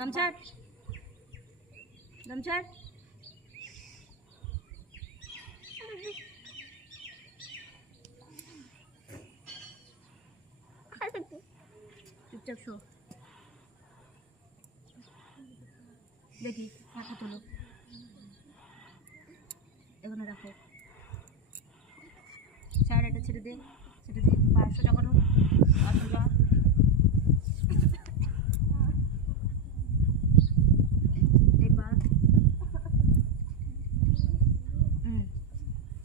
দম ছাড়, দম ছাড়। চুপচাপ শো। দেখি মাথা তোলো, এখানে রাখো। ছাড়, এটা ছেড়ে দে, ছেড়ে দে। পা সোজা করো, পা সোজা। এই পা।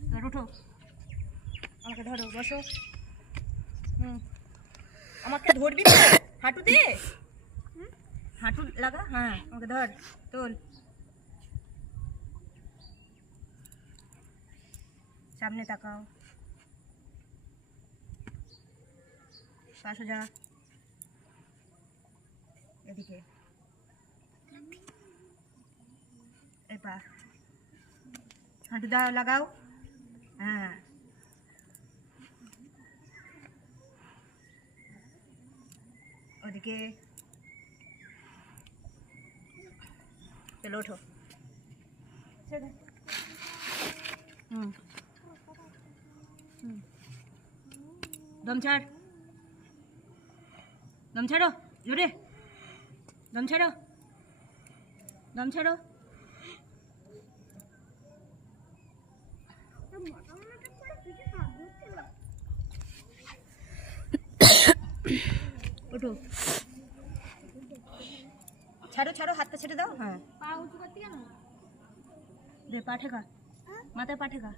এবার উঠো, আমাকে ধরো, বসো। আমাকে ধরবি তো, হাঁটু দে, হাঁটু লাগা। হ্যাঁ, আমাকে ধর, তোল। সামনে তাকাও, পা সোজা, এদিকে। এই পা, হাঁটু দাও, লাগাও। হ্যাঁ, ওদিকে। চলো ওঠো। দম ছাড়, দম ছাড়ো, জোরে দম ছাড়ো, দম ছাড়ো। ওঠো, ছাড়ো ছাড়ো, হাতটা ছেড়ে দাও। হ্যাঁ, পা উঁচু করতে কেন? দে, পা ঠেকা, মাথায় পা ঠেকা।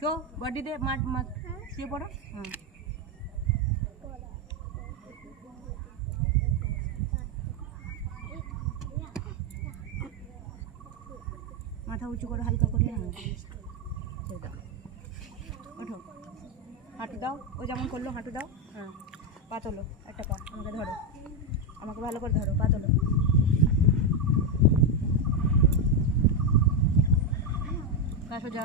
শো, বডি দে, মাঠ শুয়ে পড়ো। মাথা উঁচু করো হালকা করে। দাও, ওঠো, হাঁটু দাও, ও যেমন করলো হাঁটু দাও। হ্যাঁ, পা তোলো, একটা পা, আমাকে ধরো, আমাকে ভালো করে ধরো, পা তোলো। পা সোজা,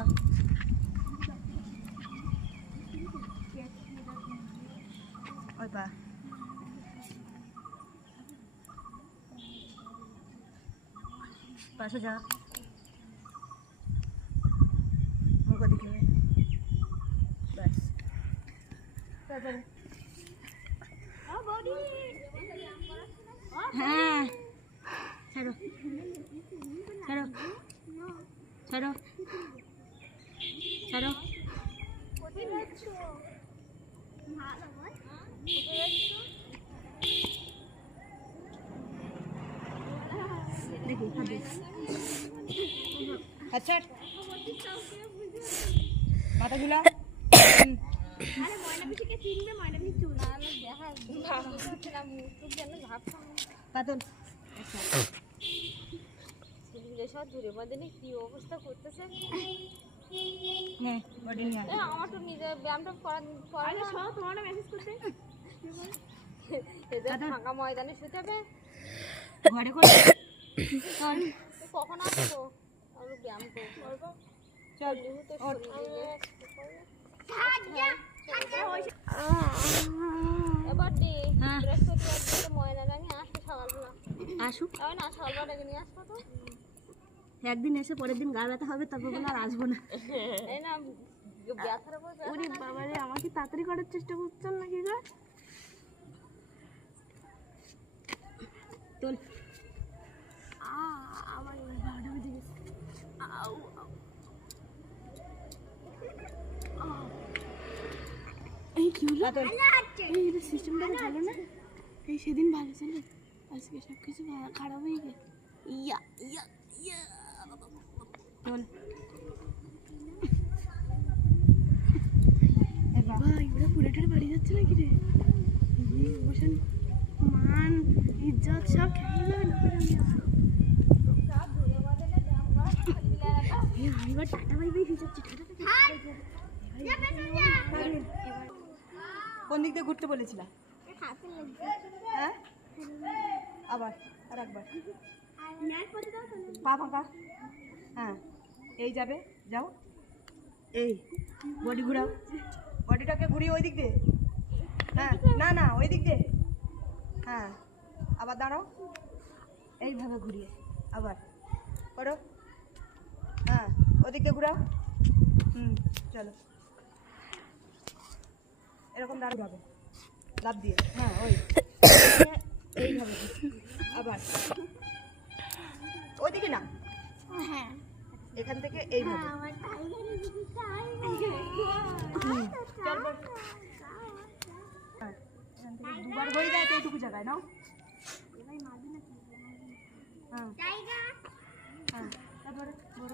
ওই পা। পা সোজা, মুখ ওদিকে, ব্যাস। তারপরে হ্যাঁ, ছাড়ো ছাড়ো ছাড়ো ছাড়ো। দেখি আচ্ছা, মাথা ঝুলা। আরে ময়না পিসিকে চিনবে, ময়না পিসি চুল না আমি দেখা ভাবছিলাম মুখ যেন ভাবতাম পাতল। ছেলেগুলো সব ধরে বাঁধেনি কি অবস্থা করতেছে। হ্যাঁ, বডি নিয়ে আয়। আমার তো নিজে ব্যায়ামটা করা না। সব তোমার মেসেজ করতে এদের ফাঁকা ময়দানে শুতে হবে ঘরে করে চল। কখন আসবো? আর ব্যায়াম করবো, চল লিহুতে ওঠ। এবার দি হ্যাঁ, বৃহস্পতিবার দিকে ময়নার আমি আসবো সকালবেলা। আসুক। তাই না, সকালবেলা ডেকে নিয়ে আসবো তো। একদিন এসে পরের দিন গা ব্যথা হবে, তারপর বলে আর আসবো না। এই না ব্যথার উপর ওরে বাবারে, আমাকে তাড়াতাড়ি করার চেষ্টা করছেন নাকি গো? তোল। আমার 12টা বেজে গেছে। আউ আউ। এই কি হলো? পাতল। এই সিস্টেমটা ভালো না? এই সেদিন ভালো ছিল, আজকে সব কিছু খারাপ হয়ে গেছে। ইয়া ইয়া ইয়া। তোল। ভাই ওরা পুরোটার বাড়ি যাচ্ছে নাকি রে? বসেন, মান ইজ্জত সব খেয়ে যাবে না। আমি এবার টাটা বাই বাই হয়ে যাচ্ছি। কোন দিক দিয়ে ঘুরতে বলেছিলাম? হ্যাঁ, আবার আর একবার পা ফাঁকা। হ্যাঁ, এই যাবে, যাও। এই বডি ঘুরাও, বডিটাকে ঘুরিয়ে ওই দিক দিয়ে। হ্যাঁ, না না, ওই দিক দিয়ে হ্যাঁ আবার দাঁড়াও, এইভাবে ঘুরিয়ে আবার করো। হ্যাঁ ওদিকে ঘুরাও। চলো এরকম দাঁড়াবে লাভ দিয়ে। হ্যাঁ ওই এইভাবে আবার ওইদিকে না, হ্যাঁ এখান থেকে এইভাবে। আমার টাইগারের দিকে হ্যাঁ, এখান থেকে দুবার হয়ে যায় তো এইটুকু জায়গায় নাও। হ্যাঁ টাইগার হ্যাঁ তারপরে বড়